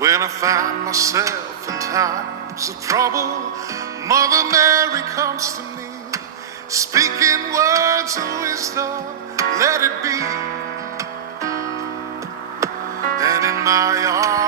When I find myself in times of trouble, Mother Mary comes to me, speaking words of wisdom, let it be. And in my arms